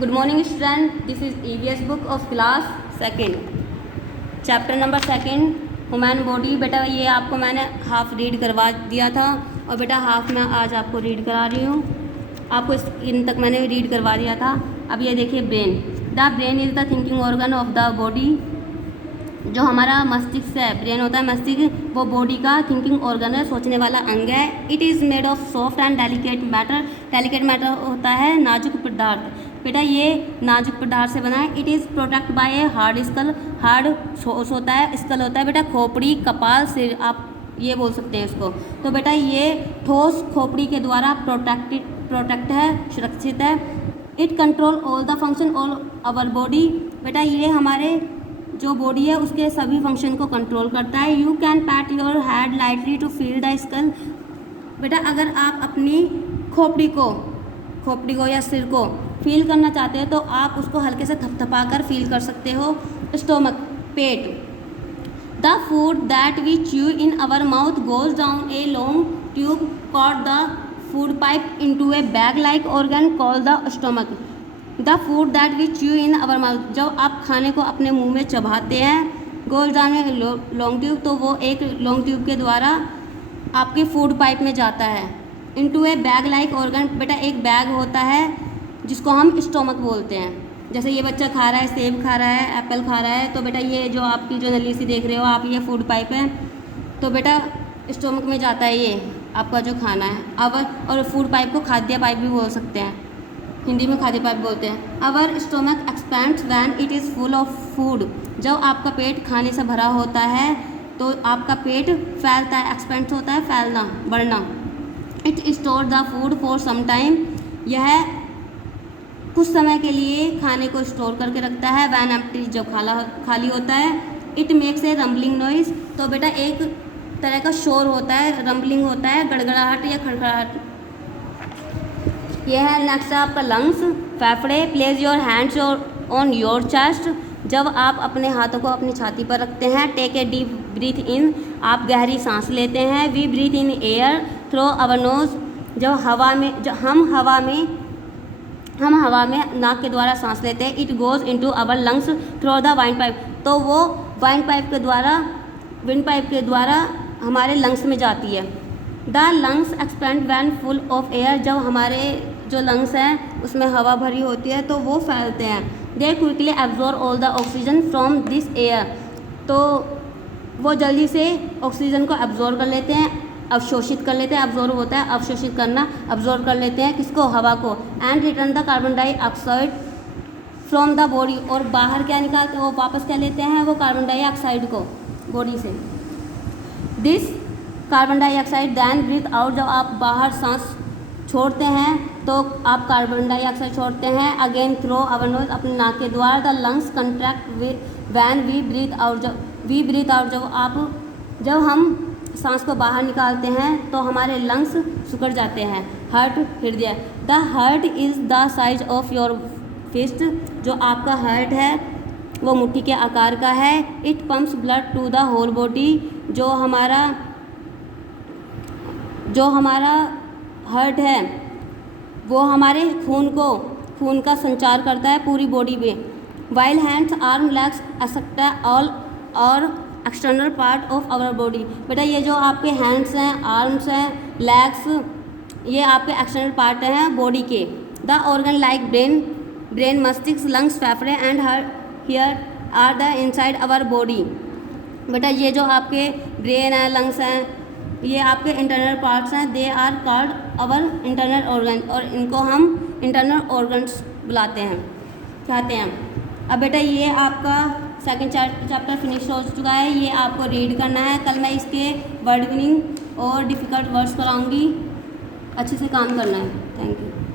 Good morning student, this is EVS book of class second, chapter number second human body. बेटा ये आपको मैंने half read करवा दिया था और बेटा हाफ मैं आज आपको रीड करा रही हूँ। आपको इन तक मैंने रीड करवा दिया था। अब ये देखिए brain. The brain is the thinking organ of the body. जो हमारा मस्तिष्क है, ब्रेन होता है मस्तिष्क, वो बॉडी का थिंकिंग ऑर्गन है, सोचने वाला अंग है। It is made of soft and delicate matter. Delicate matter होता है नाजुक पदार्थ। बेटा ये नाजुक पदार्थ से बना है। It is protect by a hard skull. Hard होता है, स्कल होता है बेटा खोपड़ी, कपाल, सिर, आप ये बोल सकते हैं इसको। तो बेटा ये ठोस खोपड़ी के द्वारा प्रोटेक्ट है, सुरक्षित है। It control all the function all our body. बेटा ये हमारे जो बॉडी है उसके सभी फंक्शन को कंट्रोल करता है। You can pat your head lightly to feel the skull. बेटा अगर आप अपनी खोपड़ी को या सिर को फील करना चाहते हैं तो आप उसको हल्के से थपथपा कर फील कर सकते हो। स्टोमक, पेट। The food that we chew in our mouth goes down a long tube called the food pipe into a bag like organ called the stomach. The food that we chew in our mouth, जब आप खाने को अपने मुंह में चबाते हैं, goes down a long tube, तो वो एक लॉन्ग ट्यूब के द्वारा आपके फूड पाइप में जाता है। Into a bag like organ, बेटा एक बैग होता है जिसको हम स्टोमक बोलते हैं। जैसे ये बच्चा खा रहा है, सेब खा रहा है, एप्पल खा रहा है, तो बेटा ये जो आपकी जो नली सी देख रहे हो आप, ये फूड पाइप है, तो बेटा स्टोमक में जाता है ये आपका जो खाना है। और फूड पाइप को खाद्य पाइप भी बोल सकते हैं, हिंदी में खाद्य पाइप बोलते हैं। Our stomach expands when it is full of food. जब आपका पेट खाने से भरा होता है तो आपका पेट फैलता है, एक्सपेंड होता है, फैलना, बढ़ना। It store the food for some time, यह कुछ समय के लिए खाने को स्टोर करके रखता है। वैन एम्प्टी, जब खाली होता है। It makes a rumbling noise, तो बेटा एक तरह का शोर होता है, रम्बलिंग होता है, गड़गड़ाहट या खड़खड़ाहट। यह है नेक्स्ट आपका लंग्स, फेफड़े। Place your hands on your chest, जब आप अपने हाथों को अपनी छाती पर रखते हैं। Take a deep breath in, आप गहरी सांस लेते हैं। We breathe in air through our nose, हम हवा में नाक के द्वारा सांस लेते हैं। It goes into our lungs through the windpipe, तो वो विंड पाइप के द्वारा हमारे लंग्स में जाती है। The lungs expand when full of air, जब हमारे जो लंग्स हैं उसमें हवा भरी होती है तो वो फैलते हैं। दे quickly absorb all the oxygen from this air, तो वो जल्दी से ऑक्सीजन को एब्जॉर्ब कर लेते हैं, अवशोषित कर लेते हैं। एब्जॉर्ब होता है अवशोषित करना, एब्जॉर्ब कर लेते हैं किसको, हवा को। And return the carbon dioxide from the body, और बाहर क्या निकालते हैं, वो वापस क्या लेते हैं, वो कार्बन डाइऑक्साइड को बॉडी से। This carbon dioxide then breathe out, जब आप बाहर सांस छोड़ते हैं तो आप कार्बन डाइऑक्साइड छोड़ते हैं अगेन थ्रू आवर नोज, अपने नाक के द्वारा। The lungs contract when we breathe out, जब हम सांस को बाहर निकालते हैं तो हमारे लंग्स सिकुड़ जाते हैं। हार्ट, हृदय। The heart is the size of your fist, जो आपका हार्ट है वो मुट्ठी के आकार का है। It pumps blood to the whole body, जो हमारा हार्ट है वो हमारे खून का संचार करता है पूरी बॉडी में। While hands, arm, legs etcetera all और external part of our body, बेटा ये जो आपके हैंड्स हैं, आर्म्स हैं, लेग्स, ये आपके एक्सटर्नल पार्ट हैं बॉडी के। द ऑर्गन लाइक ब्रेन, मस्तिष्क, लंग्स, फेफड़े and here are the inside our body. बेटा ये जो आपके ब्रेन है, लंग्स हैं, ये आपके इंटरनल पार्ट्स हैं। They are called our internal organ, और इनको हम इंटरनल ऑर्गन्स कहते हैं। अब बेटा ये आपका सेकंड चैप्टर फिनिश हो चुका है, ये आपको रीड करना है। कल मैं इसके वर्ड मीनिंग और डिफ़िकल्ट वर्ड्स कराऊंगी, अच्छे से काम करना है। Thank you.